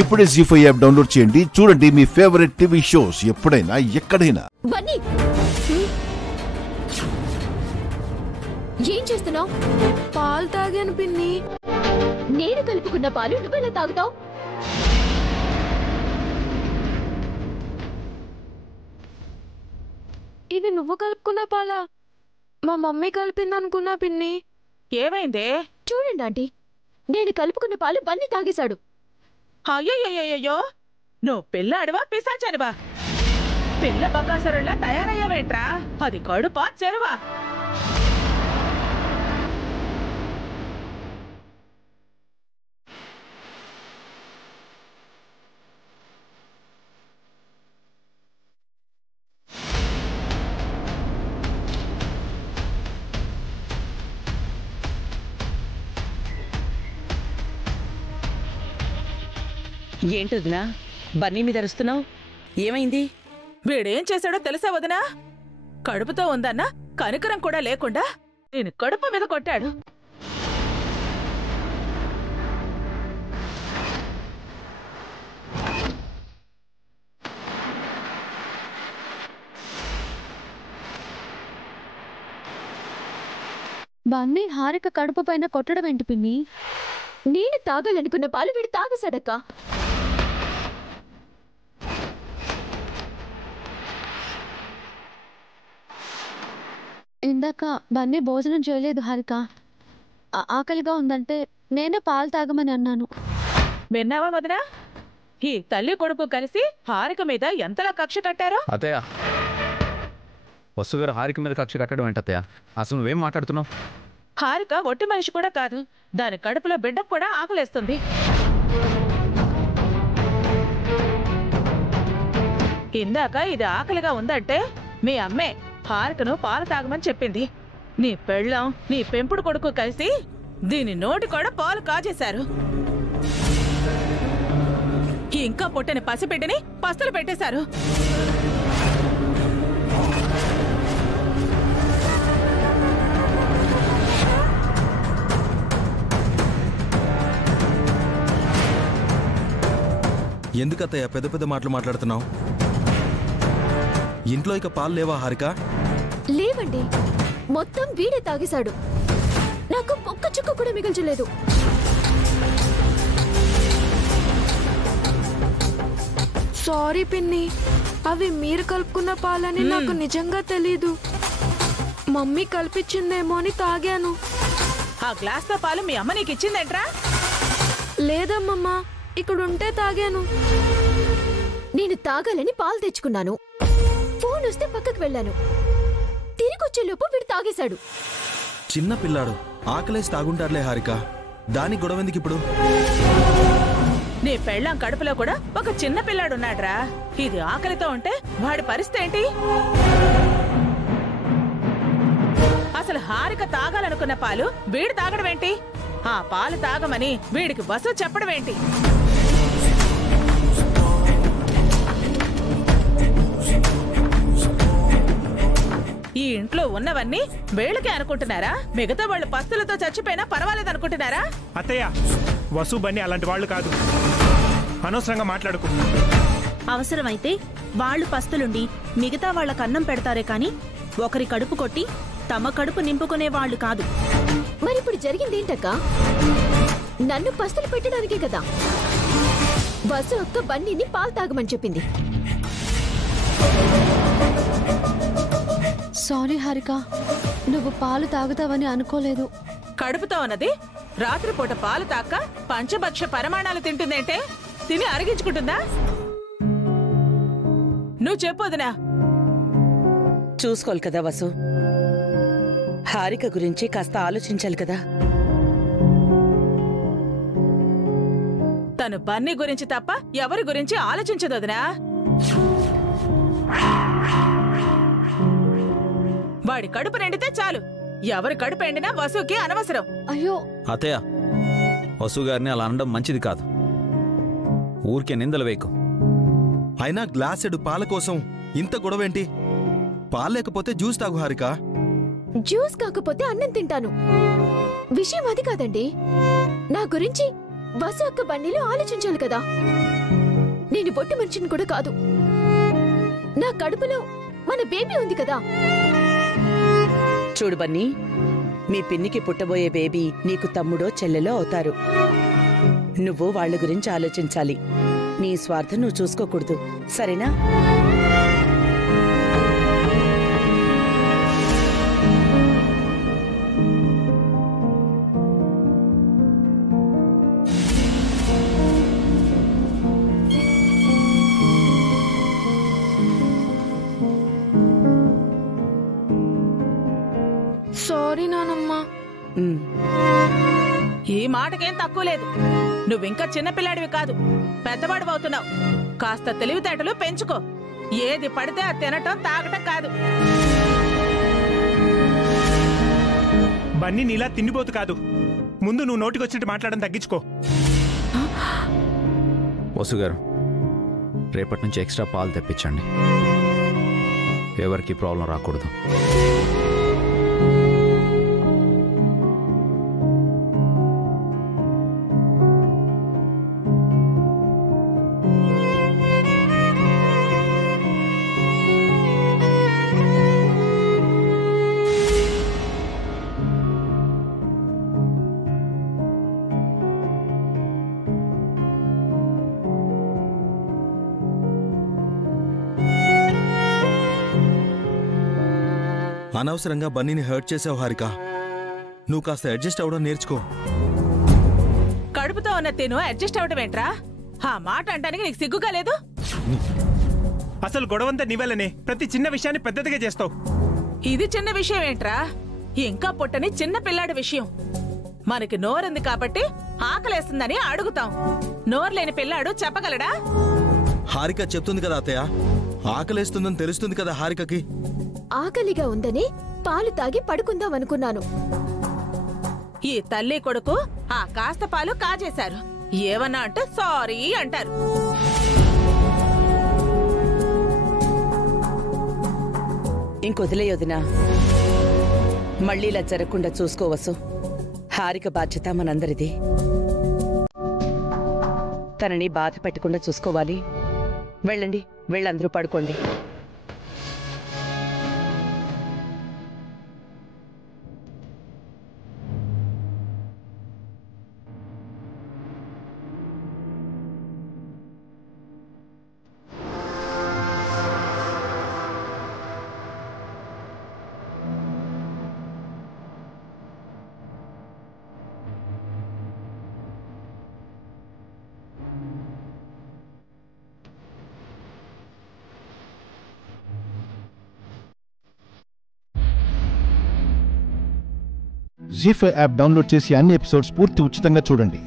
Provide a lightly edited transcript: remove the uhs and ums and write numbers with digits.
ఇప్పుడే జీ5 app download చేయండి. చూడండి మీ ఫేవరెట్ టీవీ షోస్ ఎప్పుడైనా ఎక్కడైనా. ఏం చేస్తున్నావు? పాలు తాగాను పిన్ని. నేను కలుపుకున్న పాలు నువ్వెలా తాగుతావు? ఇది నువ్వు కలుపుకున్న పాలా? మా మమ్మీ కలిపింది అనుకున్నా పిన్ని. ఏమైందే? చూడండి ఆంటీ, నేను కలుపుకున్న పాలు బన్నీ తాగేశాడు. అయ్యో, నువ్వు పిల్లాడివా పిశాచానివా? పిల్ల బకాసురులా తయారయ్యావేంట్రా? అది కడుపా చెరువా? ఏంటొదినా బన్నీ మీద అరుస్తున్నావు? ఏమైంది? వీడేం చేశాడో తెలుసా వదినా? కడుపుతో ఉందన్నా కనికరం కూడా లేకుండా నేను కడుపు మీద కొట్టాడు. బన్నీ హారిక కడుపు పైన కొట్టడం ఏంటి పిన్ని? నేను తాగాలనుకున్న పాలు వీడు తాగేశాడక్క. ఇందాక బన్నీ భోజనం చేయలేదు హారిక. ఆకలిగా ఉందంటే నేనే పాలు తాగమని అన్నాను. విన్నావా వదినా? ఈ తల్లి కొడుకు కలిసి హారిక మీద ఎంతలా కక్ష కట్టారో. అత్తయ్య, వసుగారు హారిక మీద కక్ష కట్టడం ఏంటత్తయ్య? అసలు నువ్వేం మాట్లాడుతున్నావు? హారిక ఒట్టి మనిషి కూడా కాదు, దాని కడుపులో బిడ్డకు కూడా ఆకలేస్తుంది. ఇందాక ఇది ఆకలిగా ఉందంటే మీ అమ్మే హారికను పాలు తాగమని చెప్పింది. నీ పెళ్ళం నీ పెంపుడు కొడుకు కలిసి దీని నోటి కూడా పాలు కాజేశారు. ఇంకా పుట్టని పసిబిడ్డని పస్తులు పెట్టేశారు. ఎందుకత్తయ్య పెద్ద పెద్ద మాటలు మాట్లాడుతున్నావు? ఇంట్లో ఇక పాలు లేవా హారిక? లేవండి, మొత్తం వీడే తాగేశాడు. నాకు ఒక్క చుక్క కూడా మిగల్చలేదు. సారీ పిన్ని, అవి మీరు కలుపుకున్న పాలని నాకు నిజంగా తెలీదు. మమ్మీ కల్పించిందేమో అని తాగాను. ఆ గ్లాస్ తో పాలు మీ అమ్మ నీకు ఇచ్చిందేంట్రా? లేదమ్మమ్మా, ఇక్కడుంటే తాగాను. నేను తాగాలని పాలు తెచ్చుకున్నాను. ఫోన్ వస్తే పక్కకు వెళ్ళాను. తిరిగొచ్చేలోపు వీడు తాగేశాడు. చిన్న పిల్లాడు ఆకలేసి తాగుంటారులే హారిక, దానికి గొడవెందుకు ఇప్పుడు? నీ పెళ్ళాం కడుపులో కూడా ఒక చిన్న పిల్లాడున్నాడ్రా. ఇది ఆకలితో ఉంటే వాడి పరిస్థితి ఏంటి? అసలు హారిక తాగాలనుకున్న పాలు వీడు తాగడం ఏంటి? ఆ పాలు తాగమని వీడికి వసు చెప్పడం ఏంటి? ఈ ఇంట్లో ఉన్నవన్నీ వీళ్ళకే అనుకుంటున్నారా? మిగతా వాళ్ళు పస్తులతో చచ్చిపోయినా పర్వాలేదనుకుంటున్నారా? అత్తయ్య, వసు బన్నీ అలాంటి వాళ్ళు కాదు. అనవసరంగా మాట్లాడుకో. అవసరమైతే వాళ్ళు పస్తులుండి మిగతా వాళ్ళ కన్నం పెడతారే కాని ఒకరి కడుపు కొట్టి తమ కడుపు నింపుకునే వాళ్ళు కాదు. మరిప్పుడు జరిగిందేంటక్క? నన్ను పస్తులు పెట్టడానికే కదా వసు అక్క బన్నీని పాలు తాగమని చెప్పింది. సారీ హారిక, నువ్వు పాలు తాగుతావని అనుకోలేదు. కడుపుతో ఉన్నది రాత్రిపూట పాలు తాక పంచభక్ష పరిమాణాలు తింటుందేంటే? తిని అరిగించుకుంటుందా? నువ్వు చెప్పొదినా? చూసుకోవాలి కదా వసు, హారిక గురించి కాస్త ఆలోచించాలి కదా. తను బన్నీ గురించి తప్ప ఎవరి గురించి ఆలోచించదు వదినా. వాడి కడుపు నిండితే చాలు, ఎవరి కడుపు ఎండినా వసుకి అనవసరం. అయ్యో అత్తయ్య, వసు గారిని అలా అనడం మంచిది కాదు. ఊరికే నిందలు వేయకు. అయినా గ్లాసెడు పాల కోసం ఇంత గొడవేంటి? పాలు లేకపోతే జ్యూస్ తాగు హారిక. జ్యూస్ కాకపోతే అన్నం తింటాను. విషయం అది కాదండి. నా గురించి వసు అక్క బన్నీలో ఆలోచించాలి కదా. నేను బొట్టి మనిషిని కూడా కాదు. నా కడుపులో మన బేబీ ఉంది కదా. చూడు బన్నీ, మీ పిన్నికి పుట్టబోయే బేబీ నీకు తమ్ముడో చెల్లెలో అవుతారు. నువ్వు వాళ్ళ గురించి ఆలోచించాలి. నీ స్వార్థం నువ్వు చూసుకోకూడదు, సరేనా? సారీ నానమ్మా. ఈ మాటకేం తక్కువ లేదు. నువ్వింకా చిన్నపిల్లాడివి కాదు, పెద్దవాడు అవుతున్నావు. కాస్త తెలివితేటలు పెంచుకో. ఏది పడితే అది తినటం తాగటం కాదు. బన్నీ నీలా తిండిపోతు కాదు. ముందు నువ్వు నోటికొచ్చినట్టు మాట్లాడడం తగ్గించుకో. వసు గారు, రేపటి నుంచి ఎక్స్ట్రా పాలు తెప్పించండి. ఎవరికి ప్రాబ్లం రాకూడదు. అనవసరంగా బన్నీని హర్ట్ చేసావు హారిక. నువ్వు కాస్త అడ్జస్ట్ అవ్వడం నేర్చుకో. కడుపుతో ఉన్న తిను అడ్జస్ట్ అవడం ఏంట్రా? ఆ మాట అంటానికి నీకు సిగ్గుగా లేదు? అసలు గొడవంతా నీవెళ్ళనే. ప్రతి చిన్న విషయాన్ని పెద్దదిగా చేస్తావు. ఇది చిన్న విషయం ఏంట్రా? ఇంకా పుట్టని చిన్న పిల్లాడి విషయం. మనకి నోరుంది కాబట్టి ఆకలేస్తుందని అడుగుతాం. నోరు లేని పిల్లాడు చెప్పగలడా? హారిక చెప్తుంది కదా అత్తయ్య, ఆకలేస్తుందని తెలుస్తుంది కదా హారికకి. ఆకలిగా ఉందని పాలు తాగి పడుకుందాం అనుకున్నాను. ఈ తల్లి కొడుకు ఆ కాస్త పాలు కాజేశారు. ఏమన్నా అంటే సారీ అంటారు. ఇంకొదిలేయొదినా, మళ్ళీ ఇలా జరగకుండా చూసుకోవసు. హారిక బాధ్యత మనందరిది. తనని బాధ పెట్టకుండా చూసుకోవాలి. వెళ్ళండి, వెళ్ళందరూ పడుకోండి. జీ5 యాప్ డౌన్లోడ్ చేసి అన్ని ఎపిసోడ్స్ పూర్తి ఉచితంగా చూడండి.